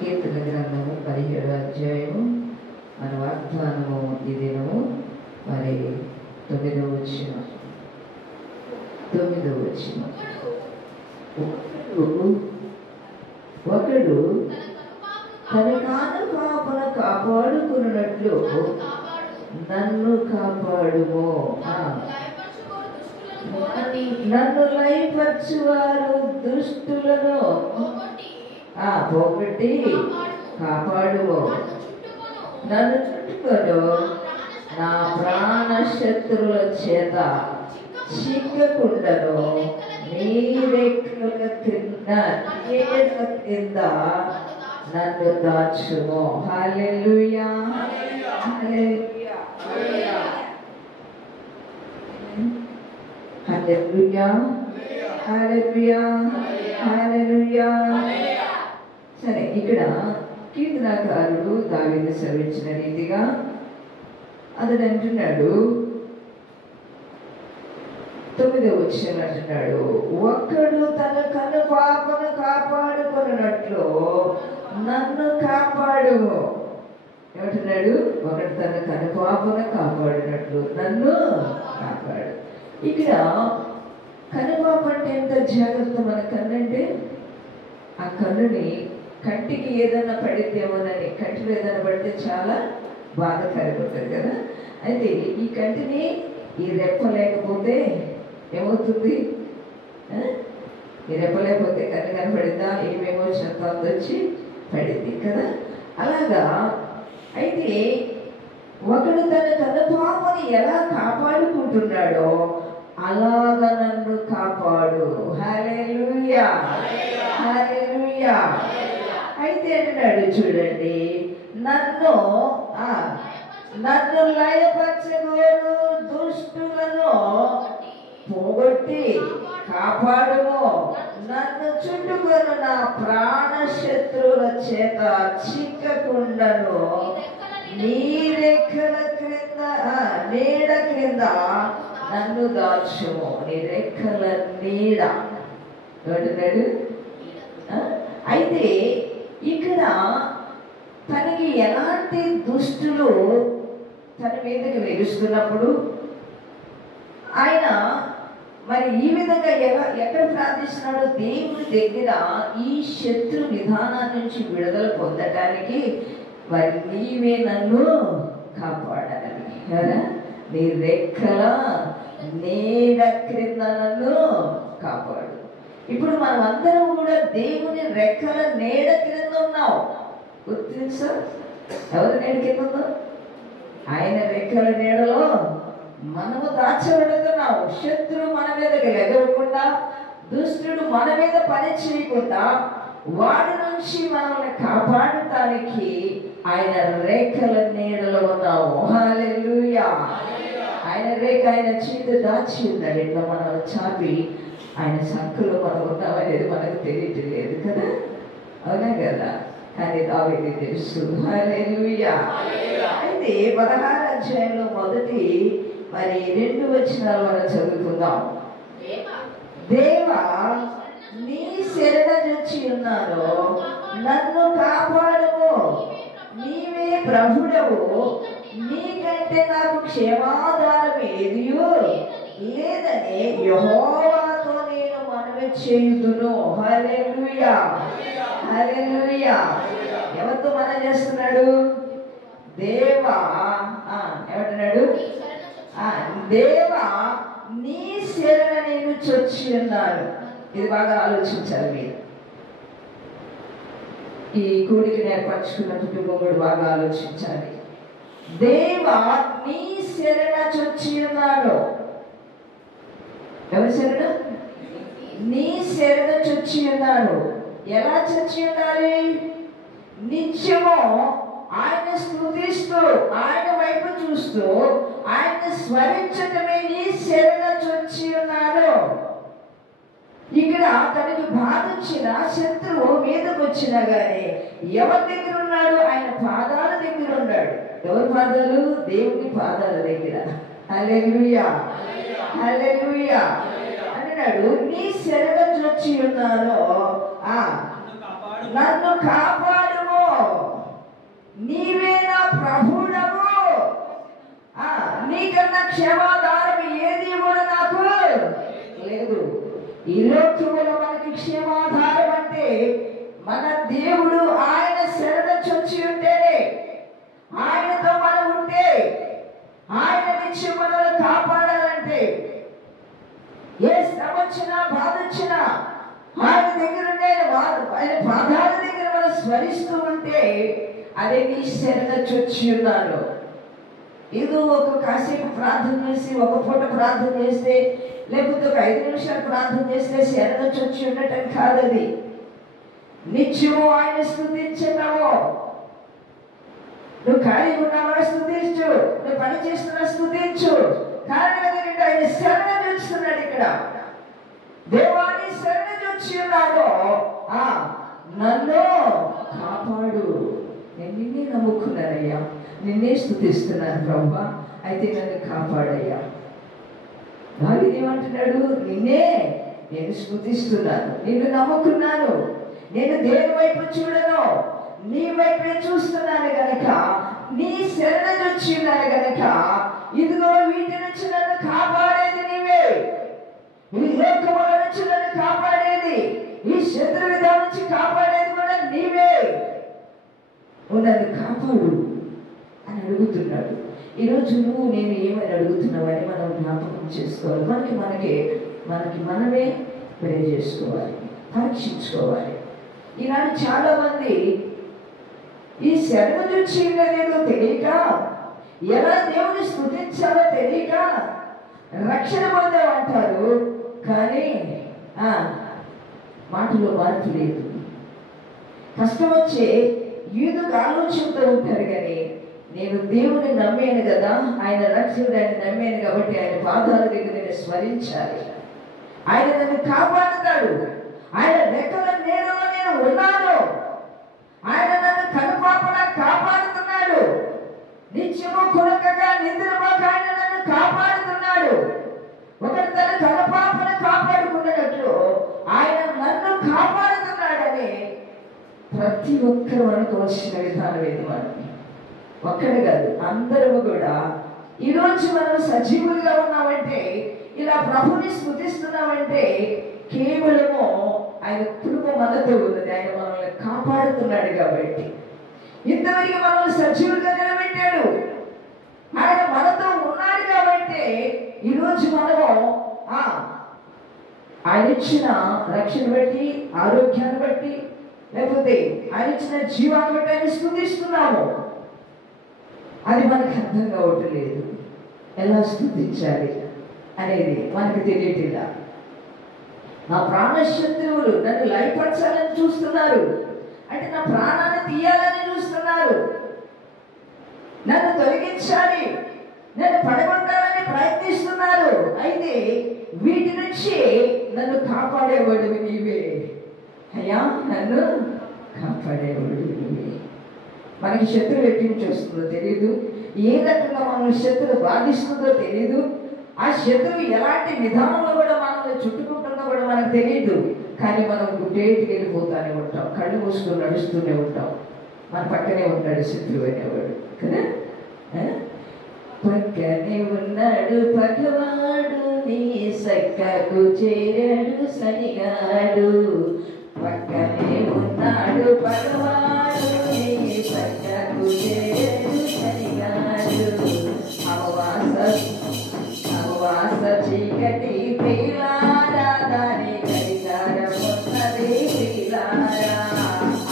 కీర్తన గ్రంథము 17వ అధ్యాయము. మన వాగ్దానము ఈ దినము మరి 9వ వచనం. ఒకడు తన కానుపాపను కాపాడుకున్నట్లు నన్ను కాపాడుము. నన్ను లయపరచువారు దుష్టులను పోగొట్టి కాపాడుము. నన్ను చుట్టుకొను నా ప్రాణ శత్రువుల చేత చిక్కకుండను. నీ రెక్కల కింద నన్ను దాచుము. హల్లెలూయా, హల్లెలూయా, హల్లెలూయా, హల్లెలూయా, హల్లెలూయా. సరే, ఇక్కడ కీర్తనకారుడు దావీదు సెలవించిన రీతిగా అతడు అంటున్నాడు, 9వ వచనం అంటున్నాడు, ఒక్కడు తన కనుపాపను కాపాడుకున్నట్లు నన్ను కాపాడు. ఏమంటున్నాడు? ఒకడు తన కనుపాపను కాపాడినట్లు నన్ను కాపాడు. ఇక్కడ కనుపాప అంటే ఎంత జాగ్రత్త. మన కన్నంటే ఆ కన్నుని కంటికి ఏదైనా పడితేమోనని, కంటిలో ఏదైనా పడితే చాలా బాధకరంగా ఉంటుంది కదా. అయితే ఈ కంటిని ఈ రెప్ప లేకపోతే ఏమవుతుంది? ఈ రెప్ప లేకపోతే కన్ను కనపడిందా? ఏమేమో చెత్త వచ్చి పడింది కదా. అలాగా అయితే ఒకడు తన కనుపాపని ఎలా కాపాడుకుంటున్నాడో అలాగా నన్ను కాపాడు. హల్లెలూయా, హల్లెలూయా. అయితే అంటున్నాడు చూడండి, నన్ను లయపరచగోరు దుష్టులను పోగొట్టి కాపాడుము. నన్ను చుట్టుకొని నా ప్రాణ శత్రువుల చేత చిక్కకుండను. నీ రెక్కల క్రింద నీడ క్రింద నన్ను దాచుము. నీ రెక్కల నీడ అంటున్నాడు. అయితే ఇక్కడ తనకి ఎలాంటి దుష్టులు తన మీదకి వెలుస్తున్నప్పుడు ఆయన మరి ఈ విధంగా ఎక్కడ ప్రార్థిస్తున్నాడు? దేవుని దగ్గర ఈ శత్రు విధానం నుంచి విడుదల పొందటానికి మరి నీవే నన్ను కాపాడాలని కదా. నీ రెక్కల నీడ క్రింద నన్ను కాపాడు. ఇప్పుడు మనం అందరం కూడా దేవుని రెక్కల నీడ క్రింద ఉన్నాం. గుర్తించా? ఎవరి నీడ కింద ఉందో? ఆయన రెక్కల నీడలో మనము దాచబడుతున్నాం. శత్రువు మన మీదకి ఎగరకుండా, దుష్టుడు మన మీద పని చేయకుండా వాడి నుంచి మనల్ని కాపాడటానికి ఆయన రేఖల నీడలో ఉన్నాము. హల్లెలూయా. ఆయన రేఖ ఆయన చేతి దాచి ఉన్నాడు. ఇట్లా మనం చాపి ఆయన సంఖ్యలో మనం ఉన్నామనేది మనకు తెలియట్లేదు కదా. అవునా కదా? కానీ దావీదుకు తెలుసు. హల్లెలూయా. అయితే 16వ అధ్యాయంలో మొదటి మరి 2 వచనాలు మనం చదువుకుందాం. దేవా, నీ శరణొచ్చి ఉన్నాను, నన్ను కాపాడుము. నీవే ప్రభుడవు, నీకంటే నాకు క్షేమాధారం ఏదియూ లేదని యెహోవాతో నేను మనవి చేయుదును. హల్లెలూయా, హల్లెలూయా. ఎవరితో మనం చేస్తున్నాడు? దేవా ఏమంటున్నాడు? దేవా, నీ శరణ నేను చొచ్చి ఉన్నాను. ఇది బాగా ఆలోచించాలి మీరు. ఈ కూడికి నేర్పరచుకున్న కుటుంబం కూడా బాగా ఆలోచించాలి. దేవా, నీ శరణ చొచ్చి ఉన్నాను. ఎవరి శరణ? నీ శరణ చొచ్చి ఉన్నాను. ఎలా చొచ్చి ఉండాలి? నిత్యము ఆయన స్తుతిస్తూ, ఆయన వైపు చూస్తూ, ఆయన స్మరించటమే నీ శరణ చొచ్చి ఉన్నాను. ఇక్కడ తనకి బాధించిన శత్రువు మీదకు వచ్చినా గానీ ఎవరి దగ్గర ఉన్నాడు? ఆయన పాదాల దగ్గర ఉన్నాడు. ఎవరి పాదాలు? దేవుని పాదాల దగ్గర. హల్లెలూయా, హల్లెలూయా. అంటున్నాడు, నీ శరణ చొచ్చి ఉన్నాను, నన్ను కాపాడుము. నీవే నా ప్రభుడవు, నీకన్నా క్షేమాధారం ఏది కూడా నాకు లేదు. ఈ లోకములో మనకి క్షేమాధారం అంటే మన దేవుడు ఆయన శరణ చొచ్చి ఉంటేనే, ఆయనతో మనం ఉంటే, ఆయన నుంచి మనల్ని కాపాడాలంటే, ఏ శ్రమ వచ్చినా బాధ వచ్చినా ఆయన దగ్గర ఆయన పాదాల దగ్గర మనం స్మరిస్తూ ఉంటే అదే నీ శరణ చొచ్చి ఉన్నాను. ఏదో ఒక కాసేపు ప్రార్థన చేసి, ఒక పూట ప్రార్థన చేస్తే, లేకపోతే ఒక 5 నిమిషాలు ప్రార్థన చేస్తే శరణ చొచ్చి ఉండటం కాదది. నిత్యము ఆయన స్తుతించున్నావు. నువ్వు ఖాళీగా ఉన్నావా స్తుతించు, నువ్వు పని చేస్తున్నా స్తుతించు. కారణం ఏంటంటే ఆయన శరణ చూస్తున్నాడు. ఇక్కడ దేవాన్ని శరణ చూచి ఉన్నాడు. నన్ను కాపాడు, నేను నిన్నే నమ్ముకున్నానయ్యా, నిన్నే స్తుతిస్తున్నాను ప్రభువా, అయితే నన్ను కాపాడయ్యా. దావీదు ఏమంటున్నాడు? నిన్నే నేను స్తుతిస్తున్నాను, నిన్ను నమ్ముకున్నాను, నేను దేని వైపు చూడను, నీ వైపే చూస్తున్నాను గనక, నీ శరణ నుంచి ఉన్నాను గనక, ఇదిగో వీటి నుంచి నన్ను కాపాడేది నీవే, ఈ లోకముల నుంచి నన్ను కాపాడేది, ఈ శత్రు విధానం నుంచి కాపాడేది కూడా నీవే, నన్ను కాపాడు అని అడుగుతున్నాడు. ఈరోజు నువ్వు నేను ఏమని అడుగుతున్నావని మనం జ్ఞాపకం చేసుకోవాలి. మనకి మనమే ప్రే చేసుకోవాలి, పరీక్షించుకోవాలి. ఈనాడు చాలా మంది ఈ శరణ నుంచి లేదో తెలియక, ఎలా దేవుని స్తుతించాలో తెలియక రక్షణ పొందామంటారు, కానీ మాటలో మార్పు లేదు. కష్టం వచ్చే ఏదో ఆలోచనతో ఉంటారు, కానీ నేను దేవుని నమ్మాను కదా, ఆయన రక్షకుడు, ఆయన నమ్మాను కాబట్టి ఆయన పాదాల దగ్గర నేను స్మరించాలి. ఆయన నన్ను కాపాడుతాడు, ఆయన రెక్కల నీడలో నేను ఉన్నాను, ఆయన నన్ను కనుపాపలా కాపాడుతున్నాడు, నిత్యము కొనకగా నిద్రపోక ఆయన నన్ను కాపాడుతున్నాడు. ఒకటి తన కనుపాపను కాపాడుకున్నట్లు ఆయన నన్ను కాపాడుతున్నాడని ప్రతి ఒక్కరు అనుకోవాల్సిన విధానం ఇది. మనకి ఒక్కడే కాదు, అందరము కూడా ఈరోజు మనం సజీవులుగా ఉన్నామంటే, ఇలా ప్రభుని స్తుతిస్తున్నామంటే కేవలము ఆయన కృప మనతో ఉన్నది, ఆయన మనల్ని కాపాడుతున్నాడు కాబట్టి. ఇంతవరకు మనల్ని సజీవులుగా నిలబెట్టాడు, ఆయన మనతో ఉన్నాడు కాబట్టి ఈరోజు మనము ఆయన ఇచ్చిన రక్షణ బట్టి, ఆరోగ్యాన్ని బట్టి, లేకపోతే ఆయన ఇచ్చిన జీవాన్ని బట్టి ఆయన స్తుతిస్తున్నాము. అది మనకు అర్థం కావట్లేదు, ఎలా స్తుతించాలి అనేది మనకు తెలియట్లా. నా ప్రాణశత్రువులు నన్ను లయపరచాలని చూస్తున్నారు, అంటే నా ప్రాణాన్ని తీయాలని చూస్తున్నారు, నన్ను తొలగించాలి, నన్ను పడగొట్టాలని ప్రయత్నిస్తున్నారు. అయితే వీటి నుంచి నన్ను కాపాడేవాడు నీవే అయ్యా, నన్ను కాపాడేవాడు నీవే. మనకి శత్రువు ఎట్టి నుంచి వస్తుందో తెలియదు, ఏ రకంగా మనల్ని శత్రువు బాధిస్తుందో తెలియదు, ఆ శత్రువు ఎలాంటి విధానంలో కూడా మనల్ని చుట్టుకుంటుందో కూడా మనకు తెలియదు. కానీ మనం గుడ్డేటికి వెళ్ళిపోతానే ఉంటాం, కళ్ళు మూసుకొని నడుస్తూనే ఉంటాం. మన పక్కనే ఉంటాడు శత్రువు అనేవాడు కదా. పక్కనే ఉన్నాడు పగవాడు, నీ సక్కకు చేరాడు సనిగాడు. పక్కనే ఉన్నాడు పగవాడు, నీ సక్కకు చేరాడు సనిగాడు. అమావాస చీకటి ప్రియులారా, దాని కరికారం ఉన్నది ప్రియులారా.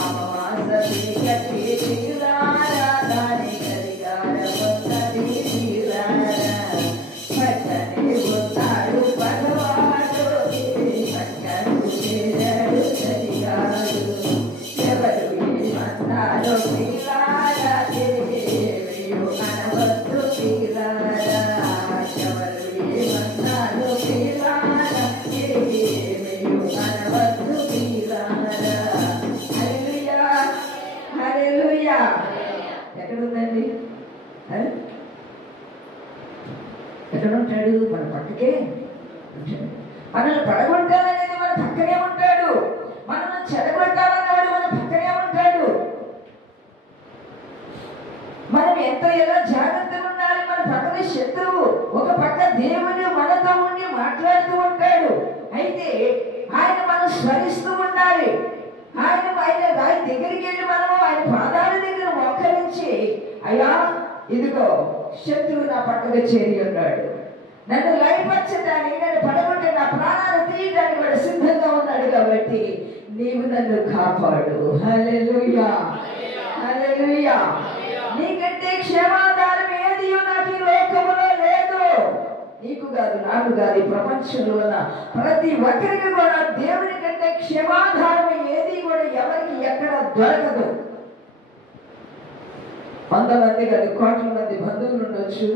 అమావాస చీకటి ప్రియులారా, దాని కరికారం ఉన్నది ప్రియులారా. పక్కనే ఉన్నాడు పగవాడు, పక్కకు చేరాడు సరిగాడు. ఎవరు ఏమన్నారో ప్రియులారా, ఏమేమో అనవద్దు ప్రియులారా. ఎవరు ఏమన్నారో ప్రియులారా, ఏమేమో అనవద్దు ప్రియులారా. హల్లెలూయా, హల్లెలూయా. ఎక్కడుందండి? ఎక్కడ ఉంటాడు? మన పక్కకే ఉంటాడు. మనల్ని పడగొట్టాలనేది మన పక్కనే ఉంటాడు, మనల్ని చెడగొట్టాలన్నవాడు మన పక్కనే ఉంటాడు. ఆయనతో ఎలా జాగ్రత్తగా ఉండాలి. మన పక్కన శత్రువు, ఒక పక్క దేవుడు మనతో ఉండి మాట్లాడుతూ ఉంటాడు. అయితే ఆయన మనం స్మరిస్తూ ఉండాలి. ఆయన దగ్గరికి వెళ్ళి మనము ఆయన పాదాల దగ్గర మోకరించి, అయ్యా ఇదిగో శత్రువు నా పక్కగా చేరి ఉన్నాడు, నన్ను లయపరచడానికి, నన్ను పడగొట్టి నా ప్రాణాలు తీయడానికి వాడు సిద్ధంగా ఉన్నాడు, కాబట్టి నీవు నన్ను కాపాడు. హల్లెలూయా, హల్లెలూయా. నీకంటే క్షేమాధారం ఏది నాకు ఈ లోకములో లేదు. నీకు కాదు, నాకు కాదు, ఈ ప్రపంచంలో ఉన్న ప్రతి ఒక్కరికి కూడా దేవుని కంటే క్షేమాధారం ఏది కూడా ఎవరికి ఎక్కడ దొరకదు. 100 మంది కాదు, కోట్ల మంది బంధువులు ఉండొచ్చు,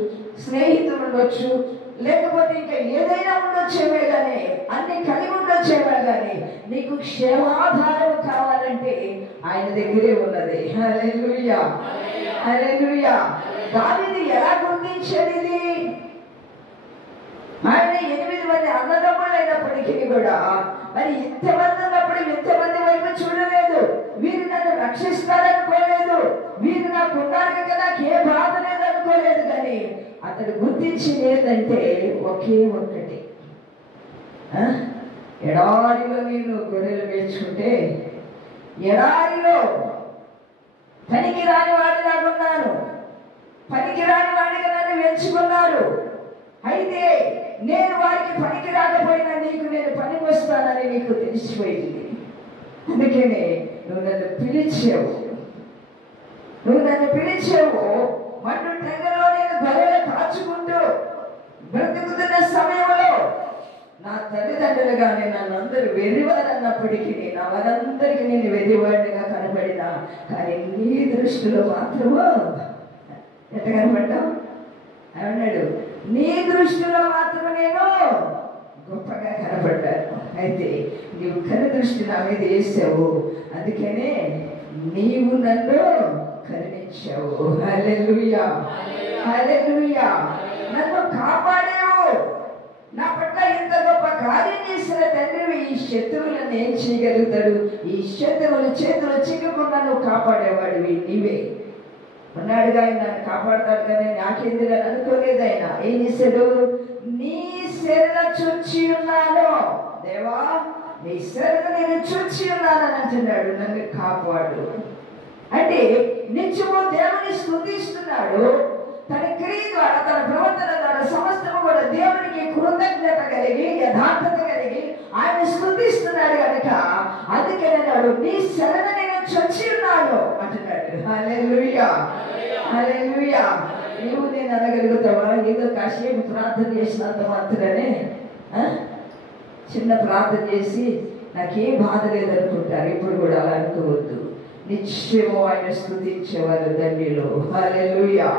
స్నేహితులు ఉండొచ్చు, లేకపోతే ఇంకా ఏదైనా ఉండొచ్చేవే కానీ, అన్ని కలిగి ఉండొచ్చేవే కానీ, నీకు క్షేమాధారం కావాలంటే ఆయన దగ్గరే ఉన్నది. హల్లెలూయా, హల్లెలూయా. దావీదు ఎలా గుర్తించేది? ఆయన 8 మంది అన్నదమ్ములు అయినప్పటికీ కూడా మరి ఇంతమంది ఉన్నప్పుడు ఇంతమంది వైపు చూడలేదు. వీరు నన్ను రక్షిస్తారనుకోలేదు, వీరు నాకు ఉన్నారు కదా, నాకు ఏ బాధ లేదు అనుకోలేదు. కానీ అతడు గుర్తించింది ఏంటంటే ఒకే ఒక్కటి, ఎడారిలో నేను గొర్రెలు మేర్చుకుంటే ఎడారిలో పనికి రాని వాడిలాగున్నాను, పనికి రాని వాడిగా నన్ను ఎంచుకున్నారు. అయితే నేను వారికి పనికి రాకపోయినా నీకు నేను పనికి వస్తానని నీకు తెలిసిపోయింది. అందుకనే నువ్వు నన్ను పిలిచావు. మండు టెంగలో నేను గొర్రెలు కాచుకుంటూ బ్రతుకుతున్న సమయంలో నా తల్లిదండ్రులు కానీ నన్ను అందరూ వెర్రివారన్నప్పటికీ నా వారందరికీ నేను వెర్రివాడిగా కనబడినా, కానీ నీ దృష్టిలో మాత్రము ఎట్ట కనబడ్డావు అన్నాడు. నీ దృష్టిలో మాత్రం నేను గొప్పగా కనబడ్డాను. అయితే నీవు కను దృష్టి నా మీద వేసావు, అందుకనే నీవు నన్ను కరుణించావు. హల్లెలూయా, హల్లెలూయా. నన్ను కాపాడావు. నా పట్ల ఇంత గొప్ప కార్యం చేసిన తండ్రివి ఈ శత్రువులను ఏం చేయగలుగుతాడు? ఈ శత్రువుల చేతులు చిక్కకుండా నువ్వు కాపాడేవాడివి నీవే. ఉన్నాడుగా ఆయన నన్ను కాపాడతాడు కానీ నాకెందుకు అనుకోలేదు. ఆయన ఏం చేశాడు? నీ శరణ చూచి ఉన్నాను దేవా, నీ శరణ నేను చూచి ఉన్నానని అంటున్నాడు. నన్ను కాపాడు అంటే నిత్యము దేవుని స్తుతిస్తున్నాడు. తన క్రియ ద్వారా, తన ప్రవర్తన ద్వారా సమస్తము కూడా దేవునికి కృతజ్ఞత కలిగి, యథార్థత కలిగి ఆయన స్తుతిస్తున్నాడు కనుక అందుకే అన్నాడు, నీ శరణ నేను చొచ్చి ఉన్నాను అంటున్నాడు. హల్లెలూయా, హల్లెలూయా. నీవు నేను అనగలుగుతావా? ఏదో కాసేపు ప్రార్థన చేసినంత మాత్రమే చిన్న ప్రార్థన చేసి నాకేం బాధ లేదనుకుంటారు. ఇప్పుడు కూడా అలా అనుకోవద్దు. నిత్యము ఆయన స్తుతించేవారు ధన్యులు. హల్లెలూయా.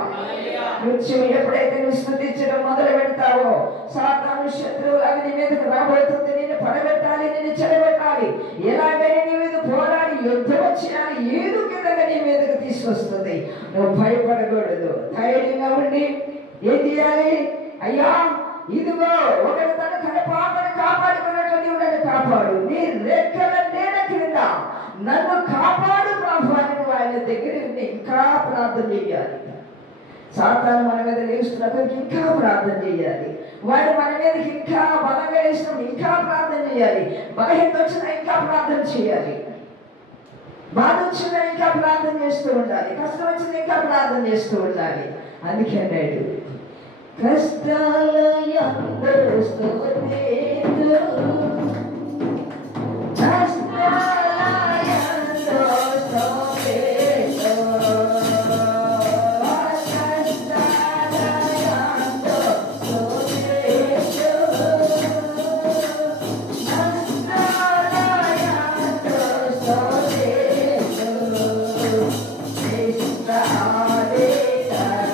నిత్యం ఎప్పుడైతే నువ్వు స్తుతించడం మొదలు పెడతావో సాతాను శత్రువులు నీ మీదకు రాబోతుంది. నిన్ను పడబెట్టాలి, నిన్ను చెడబెట్టాలి, ఎలాగైనా నీ మీద పోరాడి యుద్ధం చేయాలి, ఏదో విధంగా నీ మీదకు తీసుకొస్తుంది. నువ్వు భయపడకూడదు. ధైర్యంగా ఉండి ఏం చేయాలి? అయ్యా ఇదిగో ఒకటి తన పాపను కాపాడుకున్నట్లు నీవు నన్ను కాపాడు, నీ రెక్కల నీడ క్రింద నన్ను కాపాడు ప్రభు అని నువ్వు ఆయన దగ్గర ఇంకా ప్రార్థన చేయాలి. సాతాను మన మీద లేస్తున్నప్పుడు ఇంకా ప్రార్థన చేయాలి. వాడు మన మీదకి ఇంకా బలంగా వేసినప్పుడు ఇంకా ప్రార్థన చేయాలి. బలహీనత వచ్చినా ఇంకా ప్రార్థన చేయాలి. బాధ వచ్చినా ఇంకా ప్రార్థన చేస్తూ ఉండాలి. కష్టం వచ్చినా ఇంకా ప్రార్థన చేస్తూ ఉండాలి. అందుకే అన్నాడు, కష్టాల యందు స్తుతింతు, కష్టాల యందు స్తుతింతు, కష్టాల యందు స్తుతింతు, కష్టాల యందు స్తుతింతు, ఇస్తాదే కదా,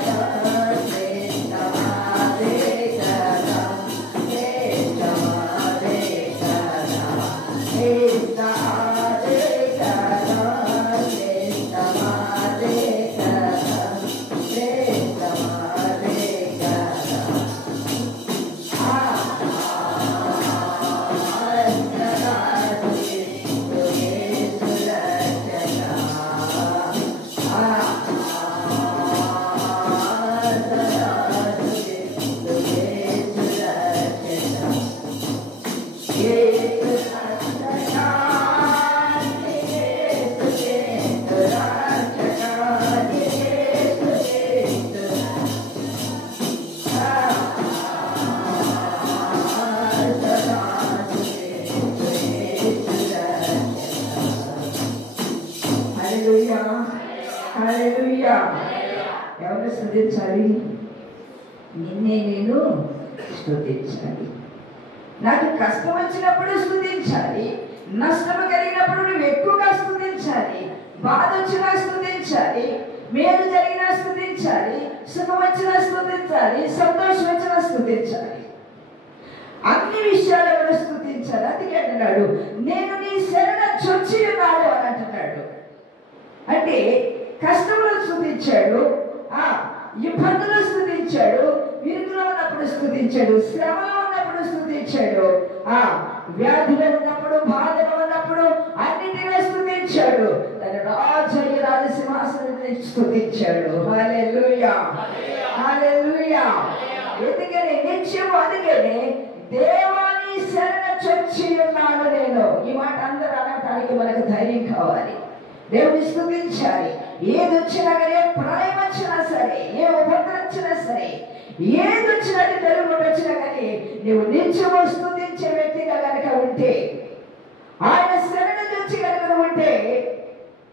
హల్లెలూయా, హల్లెలూయా. ఎవరు స్తుతించాలి? నిన్నే నేను స్తుతించాలి. నాకు కష్టం వచ్చినప్పుడు స్తుతించాలి, నష్టం కలిగినప్పుడు నువ్వు ఎక్కువగా స్తుతించాలి, బాధ వచ్చినా స్తుతించాలి, మేలు జరిగినా స్తుతించాలి, సుఖం వచ్చినా స్తుతించాలి, సంతోషం వచ్చినా స్తుతించాలి. అన్ని విషయాలు కూడా స్తుతించాలి. అందుకే అంటున్నాడు, నేను నీ శరణ చొచ్చి ఉన్నాడు అని అంటున్నాడు. అంటే కష్టంలో స్తుతించాడు, ఇబ్బందులు స్తుతించాడు, విరుగులో ఉన్నప్పుడు స్తుతించాడు, శ్రమలో ఉన్నప్పుడు స్తుతించాడు, వ్యాధిలో ఉన్నప్పుడు, బాధలో ఉన్నప్పుడు అన్నిటిలో స్తుతించాడు. తన రాజయ్య రాజసింహాసనం స్తుతించాడు. హల్లెలూయా, హల్లెలూయా. ఎందుకని నిత్యం, అందుకనే దేవాని శరణ చొచ్చి ఉన్నాను నేను. ఈ మాట అందరూ అనడానికి మనకు ధైర్యం కావాలి. దేవుని స్తుతించాలి. ఏది వచ్చినా కానీ, ఏ ప్రళయం వచ్చినా సరే, ఏ ఉపద్రవం వచ్చినా సరే, ఏది వచ్చినా తెలుగు వచ్చినా కానీ నువ్వు నిత్యము స్తుతించే వ్యక్తిగా కనుక ఉంటే, ఆయన శరణ నుంచి కనుక ఉంటే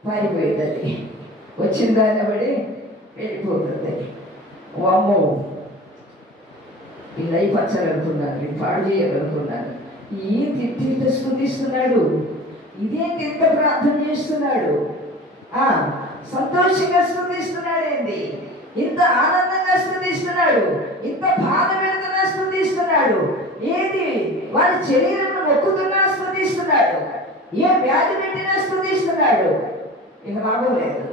పారిపోయింది, వచ్చిన దాన్ని బడి వెళ్ళిపోతుంది. వామ్మో, ఈ లైఫ్ వచ్చాలనుకున్నాను, ఇది పాడు చేయాలనుకున్నాను, ఈ తిట్టిట స్తుతిస్తున్నాడు, ఇదేంటి ఇంత ప్రార్థన చేస్తున్నాడు, సంతోషంగా స్తుతిస్తున్నాడు, ఏంది ఇంత ఆనందంగా స్తుతిస్తున్నాడు, ఇంత బాధ పెడుతున్నా స్తుతిస్తున్నాడు, ఏది వారి శరీరం మొక్కుతున్నా స్తుతిస్తున్నాడు, ఏ వ్యాధి పెట్టినా స్తుతిస్తున్నాడు. ఇక లాభం లేదు.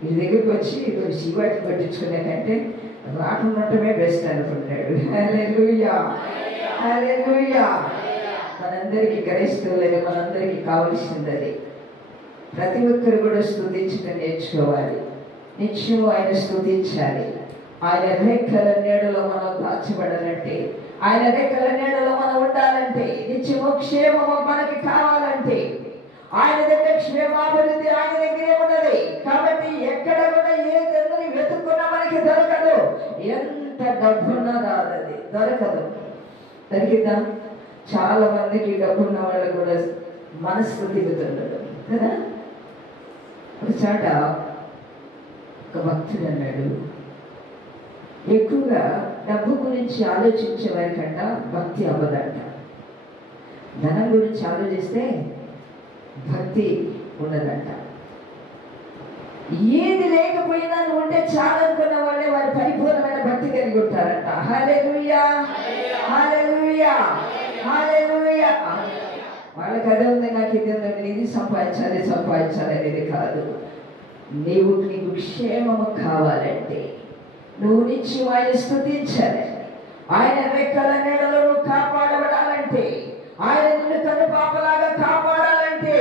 వీరి దగ్గరికి వచ్చి శివాటి పట్టించుకునే కంటే రాకుండటమే బెస్ట్ అనుకుంటాడు. హల్లెలూయా, హల్లెలూయా. మనందరికీ క్రైస్తవులకి మనందరికీ కావలసింది అది. ప్రతి ఒక్కరు కూడా స్తుతించడం నేర్చుకోవాలి. నిత్యము ఆయన స్తుతించాలి. ఆయన రెక్కల నీడలో మనం దాచబడాలంటే, ఆయన రెక్కల నీడలో మనం ఉండాలంటే, నిత్యము క్షేమము మనకి కావాలంటే, ఆయన దగ్గర క్షేమాభివృద్ధి ఆయన దగ్గరే ఉన్నది. కాబట్టి ఎక్కడ కూడా ఏ దేవుని వెతుక్కున్నా మనకి దొరకదు. ఎంత డబ్బున్నా రాదది, దొరకదు. దొరికిద్దాం. చాలా మందికి డబ్బున్న వాళ్ళు కూడా మనసు దిగుతున్నాడు కదా. ఒక చాట ఒక భక్తుడు అన్నాడు, ఎక్కువగా డబ్బు గురించి ఆలోచించే వారికంట భక్తి అవ్వదంట. ధనం గురించి ఆలోచిస్తే భక్తి ఉండదంట. ఏది లేకపోయినా నువ్వు ఉంటే చాలనుకున్న వాళ్ళే వారి పరిపూర్ణమైన భక్తి కలిగి ఉంటారంట. హల్లెలూయా, హల్లెలూయా, హల్లెలూయా. వాళ్ళకి అదే ఉంది, నాకు ఇది ఉంది, ఇది సంపాదించాలి సంపాదించాలి అనేది కాదు. నీకు క్షేమము కావాలంటే నువ్వు నిత్యం ఆయన స్తుతించాలి. ఆయన రెక్కల నీడలో నువ్వు కాపాడబడాలంటే, ఆయన నిన్ను కను పాపలాగా కాపాడాలంటే,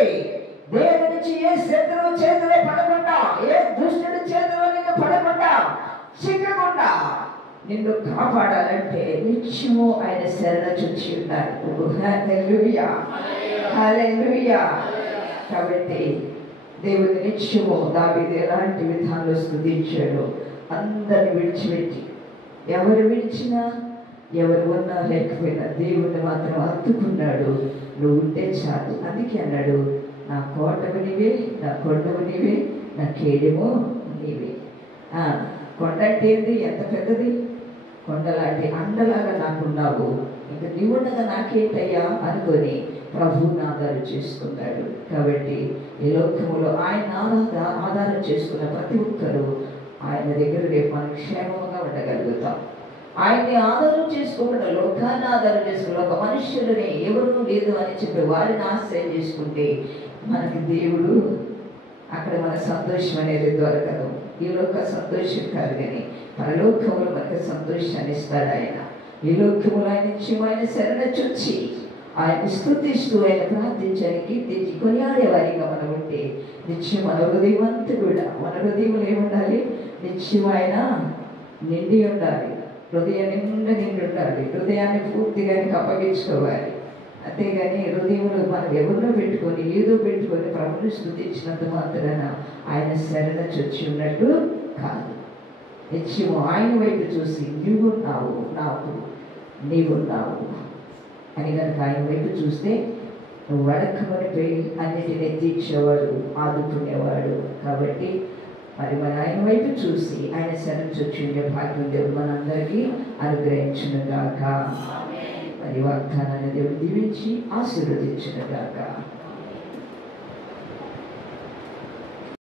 దేవుని నుంచి ఏ శత్రువు చేతిలో పడకుండా, ఏ దుష్టుడి చేతిలో నిన్ను పడకుండా, చిక్కకుండా నిన్ను కాపాడాలంటే నిత్యము ఆయన శరణ చొచ్చి ఉన్నారు. హల్లెలూయా, హల్లెలూయా. కాబట్టి దేవుని నిత్యము దావీదు ఎలాంటి విధానంలో స్తుతించాడు. అందరిని విడిచిపెట్టి, ఎవరు విడిచినా ఎవరు ఉన్నా లేకపోయినా దేవుణ్ణి మాత్రం హత్తుకున్నాడు. నువ్వు ఉంటే చాలు. అందుకే అన్నాడు, నా కోటము నీవే, నా కొండము నీవే, నా కేడెము నీవే. కొండ అంటే ఏంది? ఎంత పెద్దది! కొండలాంటి అండలాగా నాకున్నావు, ఇంకా నీవుండగా నాకేంటయ్యా అనుకొని ప్రభువుని ఆధారం చేసుకున్నాడు. కాబట్టి ఈ లోకములో ఆయన ఆధారం చేసుకున్న ప్రతి ఒక్కరూ ఆయన దగ్గర రేపు మనం క్షేమంగా ఉండగలుగుతాం. ఆయన్ని ఆధారం చేసుకోకుండా లోకాన్ని ఆధారం చేసుకుని ఒక మనుష్యులని ఎవరు లేదు అని చెప్పి వారిని ఆశ్రయం చేసుకుంటే మనకి దేవుడు అక్కడ మన సంతోషం అనేది దొరకదు. ఈ లోక సంతోషం కాదు, కానీ పరలోకములు మనకు సంతోషాన్ని ఇస్తాడు ఆయన. ఈ లోకములు ఆయన నిత్యమైన శరణ చొచ్చి ఆయన స్తుతిస్తూ ఆయన ప్రార్థించడానికి కీర్తించి కొనియాడేవారిగా మనం ఉంటే నిత్యం మన హృదయం అంతా కూడా, మన హృదయంలో ఏముండాలి? నిత్యం ఆయన నిండి ఉండాలి. హృదయం నిండా నిండి ఉండాలి. హృదయాన్ని పూర్తిగా అప్పగించుకోవాలి. అంతేగాని హృదయంలో మనం ఎవరినో పెట్టుకొని ఏదో పెట్టుకొని ప్రభుని స్తుతించినంత మాత్రాన ఆయన శరణ చొచ్చి ఉన్నట్టు కాదు. నిత్యము ఆయన వైపు చూసి నీవున్నావు నాకు, నీవున్నావు అని కనుక ఆయన వైపు చూస్తే నువ్వు అడక్కమనిపోయి అన్నిటిని తీర్చేవాడు, ఆదుకునేవాడు. కాబట్టి మరి మన ఆయన వైపు చూసి ఆయన శరణు చొచ్చుండే భాగ్యం దేవుడు మనందరికీ అనుగ్రహించునుగాక. మరి వాగ్దానాన్ని దేవుడు దీవించి ఆశీర్వదించునుగాక.